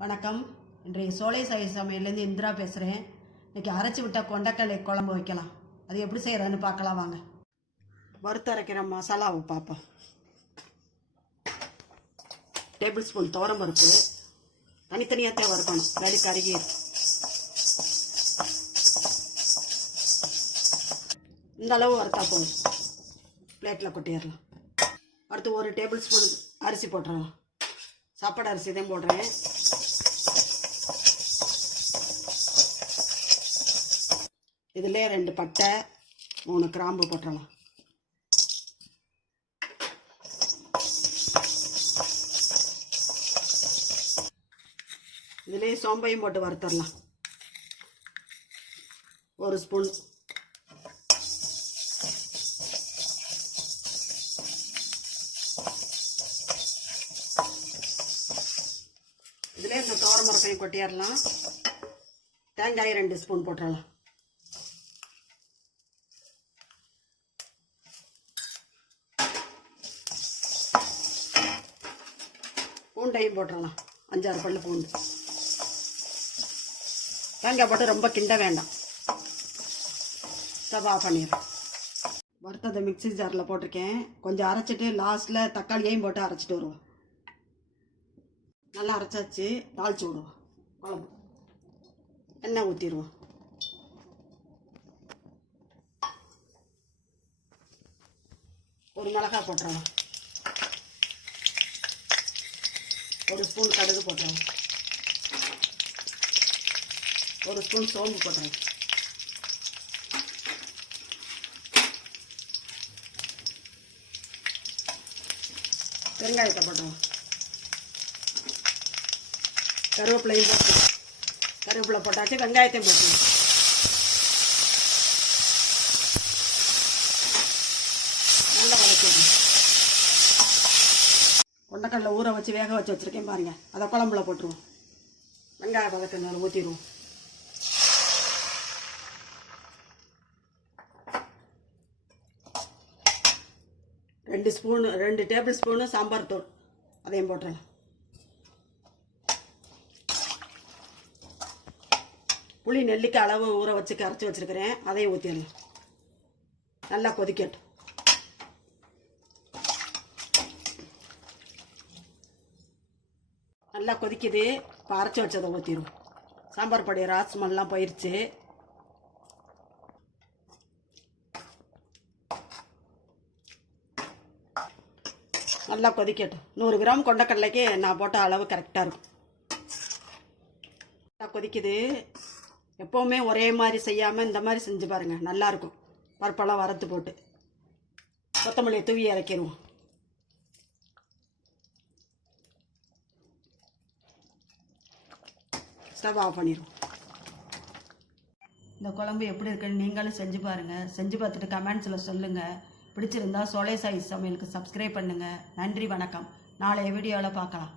வணக்கம். இன்றைய சோலை சாய் சமையலேருந்து இந்திரா பேசுகிறேன். இன்றைக்கி அரைச்சி விட்டால் கொண்டக்கடலை குழம்பு வைக்கலாம். அது எப்படி செய்கிறதுன்னு பார்க்கலாம் வாங்க. வறுத்து அரைக்கிற மசாலாவை பார்ப்போம். டேபிள் ஸ்பூன் துவரம் பருப்பு தனித்தனியாக வறுக்கணும், இல்லாடி கருகி. இந்த அளவு வறுத்தா போதும். பிளேட்டில் கொட்டிடலாம். அடுத்து 1 டேபிள் ஸ்பூன் அரிசி போட்டுடலாம். சாப்பாடு அரிசி தான் போடுறேன். இதிலே 2 பட்டை 3 கிராம்பு போட்டுடலாம். இதிலே சோம்பையும் போட்டு வறுத்தரலாம். 1 ஸ்பூன். இதிலே இந்த துவரம் பருப்பையும் கொட்டிடலாம். தேங்காய் 2 ஸ்பூன் போட்டுடலாம். பூண்டையும் போட்டுடலாம். 5-6 பல்லு பூண்டு. தேங்காய் போட்டு ரொம்ப கிண்ட வேண்டாம். ஸ்டவ் ஆஃப் பண்ணிடுறேன். வறுத்ததை மிக்ஸி ஜாரில் போட்டிருக்கேன். கொஞ்சம் அரைச்சிட்டு லாஸ்ட்டில் தக்காளியையும் போட்டு அரைச்சிட்டு வருவோம். நல்லா அரைச்சாச்சு. தாளிச்சு விடுவோம். குழம்பு எண்ணெய் ஊற்றிடுவோம். ஒரு மிளகாய் போட்டுருவோம். 1 ஸ்பூன் கடுகு போட்டுருவோம். 1 ஸ்பூன் சோம்பு போட்டுருவோம். பெருங்காயத்தை போட்டுருவோம். கருவேப்பிலையும் போட்டு கருவேப்பிலை போட்டாச்சு. வெங்காயத்தையும் போட்டுருவோம். நல்லா வதக்கிடுவோம். கொண்டக்கடலை ஊற வச்சு வேக வச்சு வச்சுருக்கேன் பாருங்க. அதை குழம்புல போட்டுருவோம். வெங்காய பதத்தினால ஊற்றிடுவோம். ரெண்டு டேபிள் ஸ்பூனு சாம்பார் தூள் அதையும் போட்டுடலாம். புளி நெல்லிக்காய் அளவு ஊற வச்சு கரைச்சி வச்சுருக்கிறேன். அதையும் ஊற்றிடலாம். நல்லா கொதிக்கட்டும். நல்லா கொதிக்குது. இப்போ அரைச்சி வச்சதை ஊற்றிடும். சாம்பார் பொடி ராஸ்மெல்லாம் போயிடுச்சு. நல்லா கொதிக்கட்டும். 100 கிராம் கொண்டக்கடலைக்கு நான் போட்ட அளவு கரெக்டாக இருக்கும். நல்லா கொதிக்குது. எப்போவுமே ஒரே மாதிரி செய்யாமல் இந்த மாதிரி செஞ்சு பாருங்கள், நல்லாயிருக்கும். பருப்பெல்லாம் வறுத்து போட்டு கொத்தமல்லியை தூவி இறக்கிடுவோம். ஸ்டவ் ஆஃப் பண்ணிடுவோம். இந்த குழம்பு எப்படி இருக்குன்னு நீங்களும் செஞ்சு பாருங்கள். செஞ்சு பார்த்துட்டு கமெண்ட்ஸில் சொல்லுங்கள். பிடிச்சிருந்தா சோலை சாய் சமையலுக்கு சப்ஸ்கிரைப் பண்ணுங்கள். நன்றி, வணக்கம். நாளைய வீடியோவில் பார்க்கலாம்.